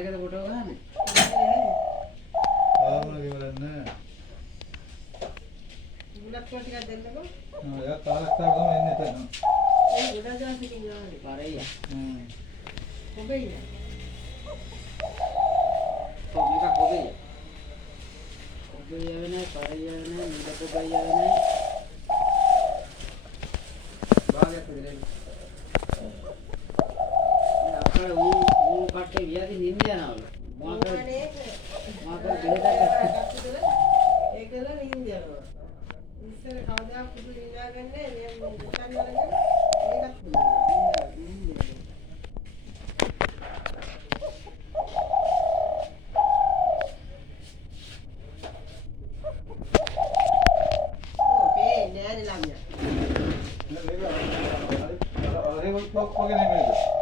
එකද ෆොටෝ ගහන්නේ? ආවම ඉවරන්නේ. ගුණත් කොට ටිකක් දෙන්නකෝ. යා කාලක්තාව තමයි එන්නේ එතන. ඒ ගුණජාතිකින් ගානේ. පරෙයිය. කොබෙයි. මේක කොබෙයිය. කොබෙයිය වෙන්නේ පරෙයිය වෙන්නේ නිද කොබෙයිය වෙන්නේ. භාගයක් දෙන්න. අපේ ඌ කට්ටේ ගියාදී නින්ද යනවලු. මොකද බෙහෙතක් ඒකල නින්ද යනවා. ඉස්සර කවදා පුදු නිදාගන්නේ මේ මුතන් වලගෙන ඒකත් නින්ද. ඕකේ නෑනේ ළමයා. මේක අර වගේ නෙමෙයිද?